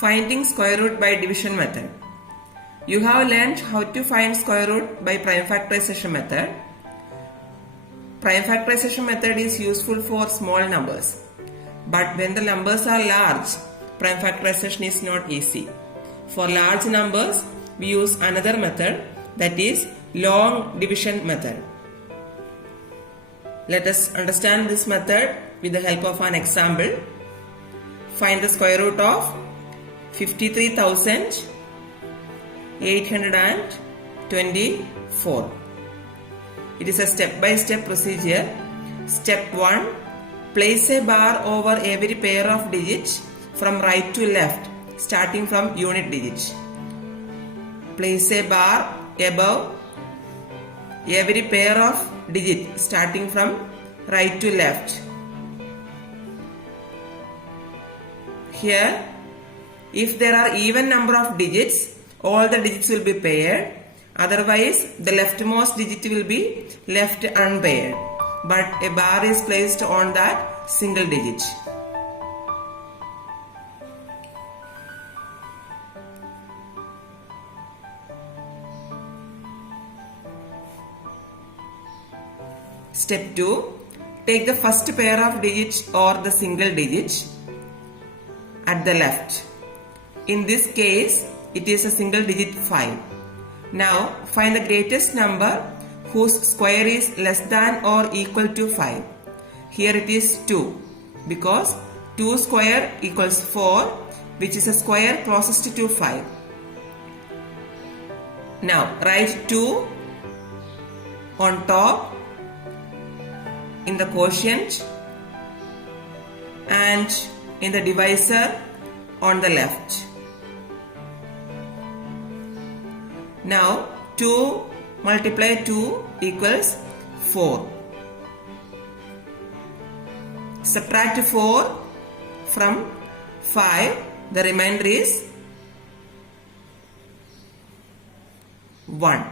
Finding square root by division method. You have learned how to find square root by prime factorization method. Prime factorization method is useful for small numbers. But when the numbers are large, prime factorization is not easy. For large numbers, we use another method, that is long division method. Let us understand this method with the help of an example. Find the square root of 53,824. It is a step-by-step procedure. Step 1. Place a bar over every pair of digits from right to left, starting from unit digit. Place a bar above every pair of digits, starting from right to left. Here, if there are even number of digits, all the digits will be paired. Otherwise, the leftmost digit will be left unpaired. But a bar is placed on that single digit. Step 2. Take the first pair of digits or the single digit at the left. In this case, it is a single digit 5. Now, find the greatest number whose square is less than or equal to 5. Here it is 2, because 2 square equals 4, which is a square closest to 5. Now, write 2 on top in the quotient and in the divisor on the left. Now 2 multiply 2 equals 4. Subtract 4 from 5. The remainder is 1.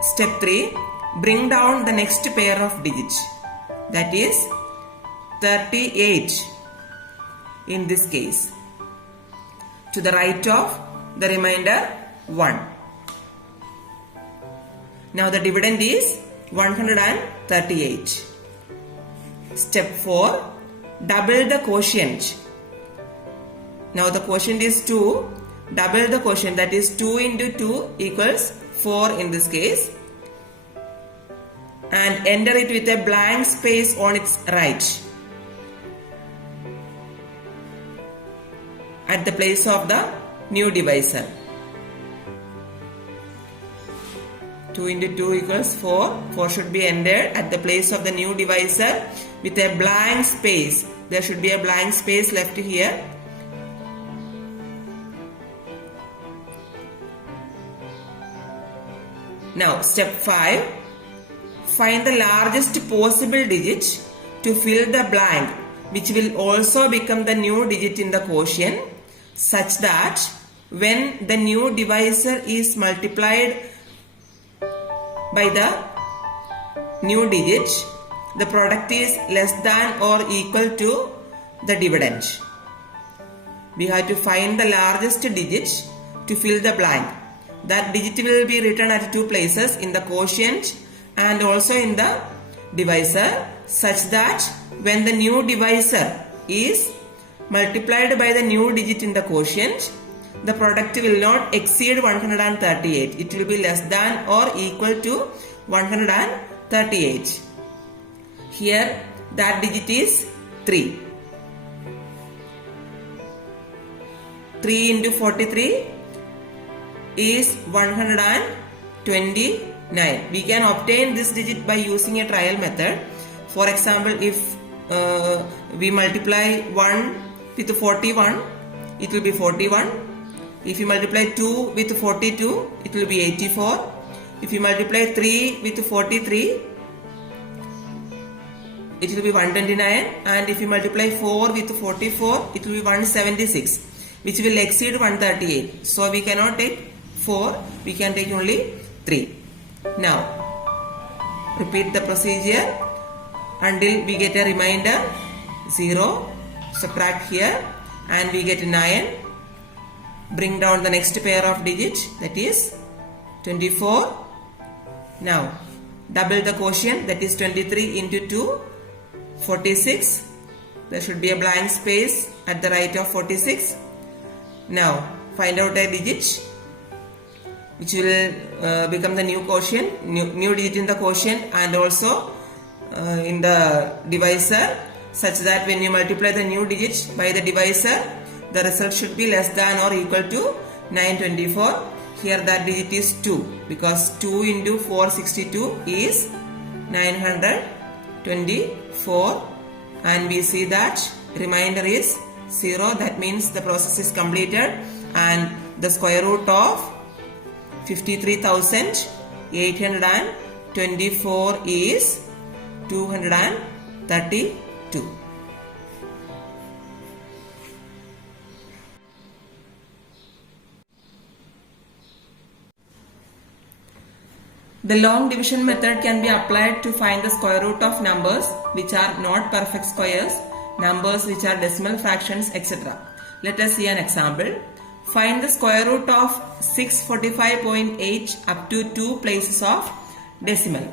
Step 3. Bring down the next pair of digits. That is 38 in this case, to the right of the remainder 1. Now the dividend is 138. Step 4. Double the quotient. Now the quotient is 2. Double the quotient, that is 2 into 2 equals 4 in this case. And enter it with a blank space on its right, at the place of the new divisor. 2 into 2 equals 4. 4 should be entered at the place of the new divisor with a blank space. There should be a blank space left here. Now step 5. Find the largest possible digit to fill the blank, which will also become the new digit in the quotient, such that when the new divisor is multiplied by the new digit, the product is less than or equal to the dividend. We have to find the largest digit to fill the blank. That digit will be written at 2 places, in the quotient and also in the divisor, such that when the new divisor is multiplied by the new digit in the quotient, the product will not exceed 138. It will be less than or equal to 138. Here that digit is 3. 3 into 43 is 129. We can obtain this digit by using a trial method. For example, if we multiply 1 with 41, it will be 41. If you multiply 2 with 42, it will be 84. If you multiply 3 with 43, it will be 129. And if you multiply 4 with 44, it will be 176, which will exceed 138. So we cannot take 4, we can take only 3. Now, repeat the procedure until we get a remainder 0, subtract here and we get 9. Bring down the next pair of digits, that is 24. Now double the quotient, that is 23 into 2, 46. There should be a blank space at the right of 46. Now find out a digit which will become the new quotient, new digit in the quotient and also in the divisor, such that when you multiply the new digit by the divisor, the result should be less than or equal to 924. Here that digit is 2 because 2 into 462 is 924, and we see that remainder is 0. That means the process is completed and the square root of 53,824 is 232. The long division method can be applied to find the square root of numbers which are not perfect squares, numbers which are decimal fractions, etc. Let us see an example. Find the square root of 645.8 up to 2 places of decimal.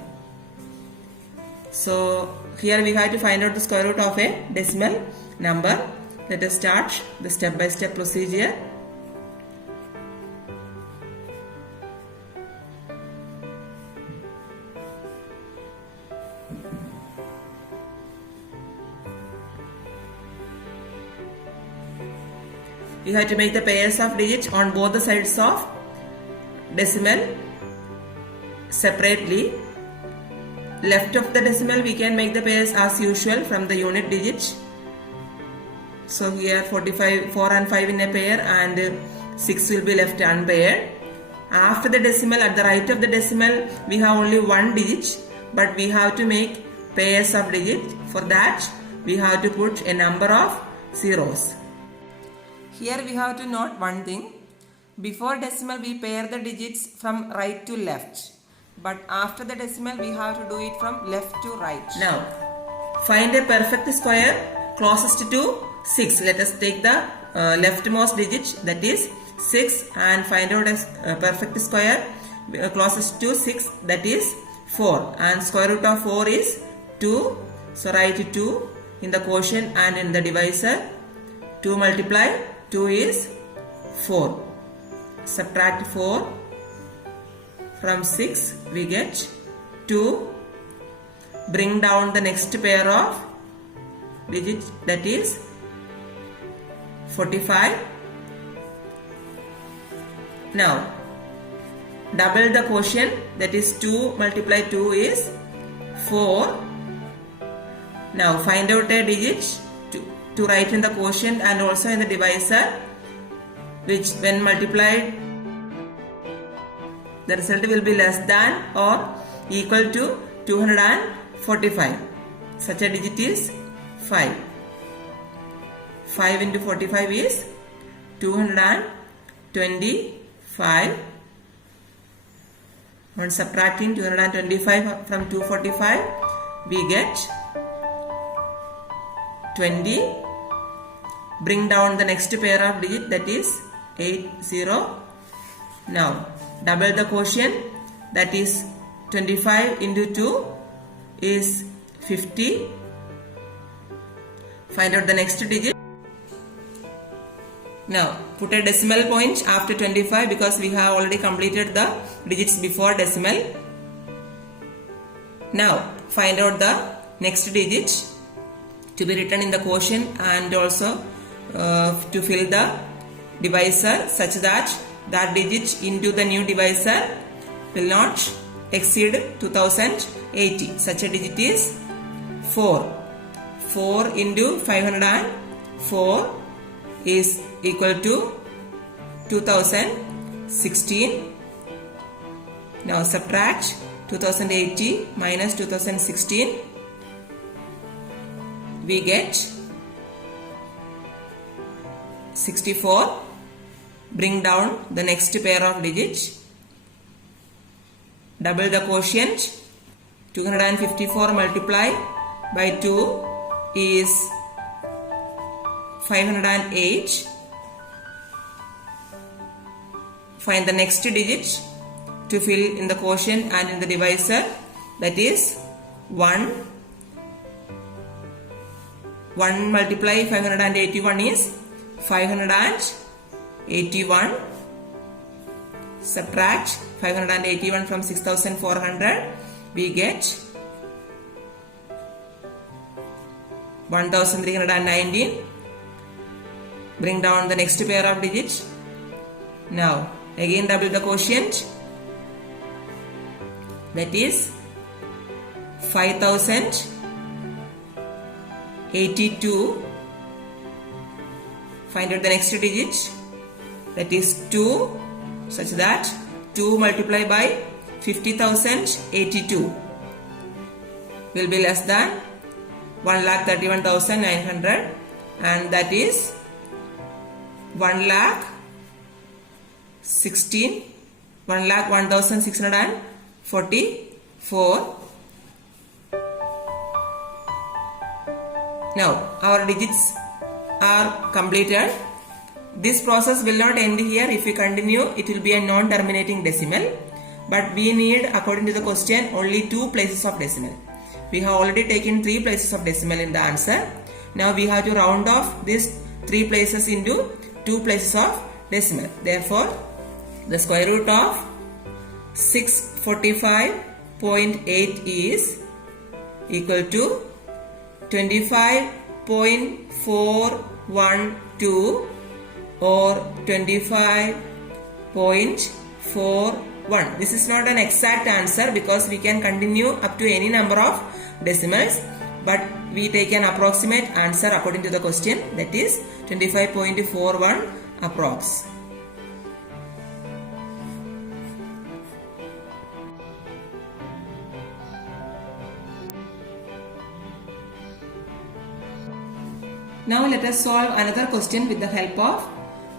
So here we have to find out the square root of a decimal number. Let us start the step-by-step procedure. You have to make the pairs of digits on both the sides of decimal separately. Left of the decimal we can make the pairs as usual from the unit digit. So here 45, 4 and 5 in a pair and 6 will be left unpaired. After the decimal, at the right of the decimal we have only one digit, but we have to make pairs of digits. For that we have to put a number of zeros. Here we have to note one thing. Before decimal we pair the digits from right to left, but after the decimal we have to do it from left to right. Now find a perfect square closest to 6. Let us take the leftmost digit, that is 6, and find out a perfect square closest to 6, that is 4, and square root of 4 is 2. So write 2 in the quotient and in the divisor. 2 multiply 2 is 4. Subtract 4 from 6, we get 2. Bring down the next pair of digits, that is 45. Now double the quotient, that is 2 multiply 2 is 4. Now find out a digit to write in the quotient and also in the divisor, which when multiplied the result will be less than or equal to 245. Such a digit is 5. 5 into 45 is 225. On subtracting 225 from 245, we get 20. Bring down the next pair of digits, that is 80. Now double the quotient, that is 25 into 2 is 50. Find out the next digit. Now put a decimal point after 25 because we have already completed the digits before decimal. Now find out the next digit to be written in the quotient and also to fill the divisor, such that that digit into the new divisor will not exceed 2080. Such a digit is 4. 4 into 504 is equal to 2016. Now subtract 2080 minus 2016. We get 64. Bring down the next pair of digits. Double the quotient. 254 multiplied by 2 is 508. Find the next digit to fill in the quotient and in the divisor, that is 1. 1 multiply 581 is 581. Subtract 581 from 6400, we get 1319. Bring down the next pair of digits. Now again double the quotient, that is 5082. Find out the next digit, that is 2, such that 2 multiplied by 50,082 will be less than 1,31,900, and that is 1,01,644. Now our digits are completed. This process will not end here. If we continue, it will be a non-terminating decimal. But we need, according to the question, only 2 places of decimal. We have already taken 3 places of decimal in the answer. Now we have to round off these 3 places into 2 places of decimal. Therefore, the square root of 645.8 is equal to 25.412 or 25.41. This is not an exact answer because we can continue up to any number of decimals, but we take an approximate answer according to the question, that is 25.41 approx. Now let us solve another question with the help of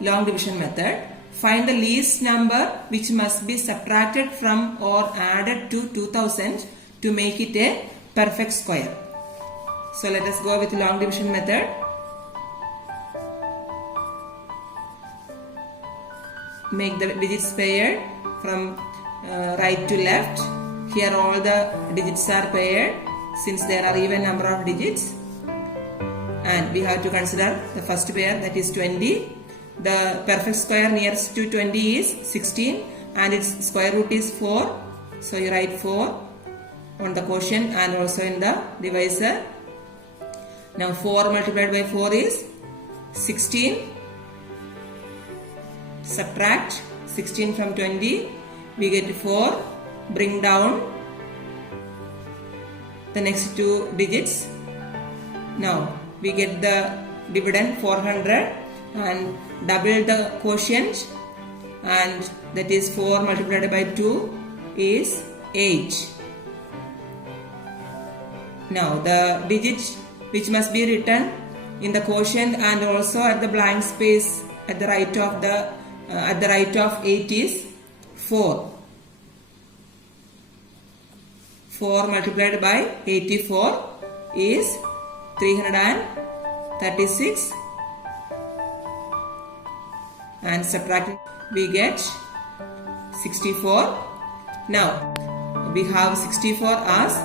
long division method. Find the least number which must be subtracted from or added to 2000 to make it a perfect square. So let us go with long division method. Make the digits paired from right to left. Here all the digits are paired since there are even number of digits. And we have to consider the first pair, that is 20. The perfect square nearest to 20 is 16 and its square root is 4. So you write 4 on the quotient and also in the divisor. Now 4 multiplied by 4 is 16. Subtract 16 from 20. We get 4. Bring down the next 2 digits. Now we get the dividend 400 and double the quotient, and that is 4 multiplied by 2 is 8. Now the digit which must be written in the quotient and also at the blank space at the right of 8 is 4. 4 multiplied by 84 is 336 and subtracting we get 64. Now we have 64 as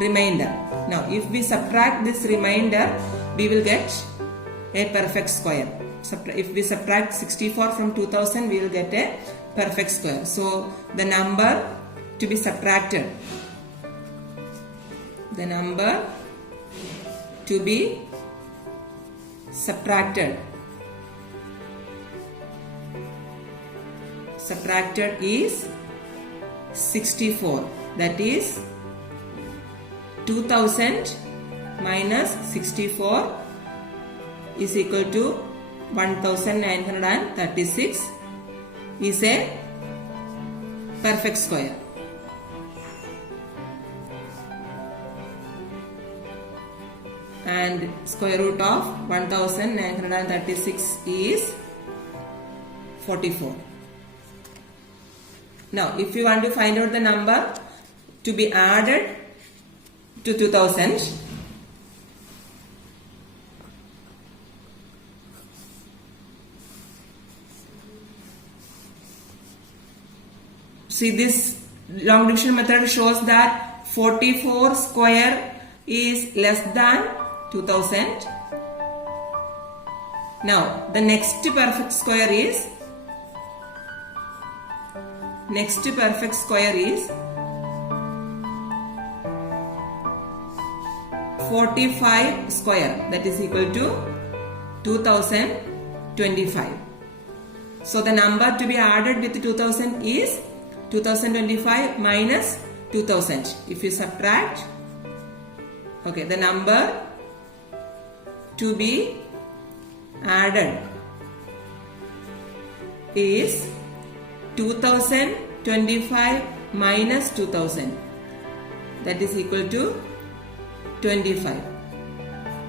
remainder. Now if we subtract this remainder, we will get a perfect square. If we subtract 64 from 2000, we will get a perfect square. So the number to be subtracted, subtracted is 64. That is 2000 minus 64 is equal to 1936 is a perfect square. And square root of 1936 is 44. Now if you want to find out the number to be added to 2000, See, this long division method shows that 44 square is less than 2000. Now, the next perfect square is 45 square, that is equal to 2025. So the number to be added with 2000 is 2025 minus 2000. If you subtract, okay, the number to be added is 2025 minus 2000, that is equal to 25.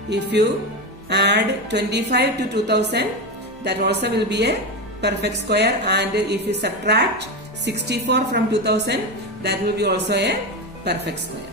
If you add 25 to 2000, that also will be a perfect square, and if you subtract 64 from 2000, that will be also a perfect square.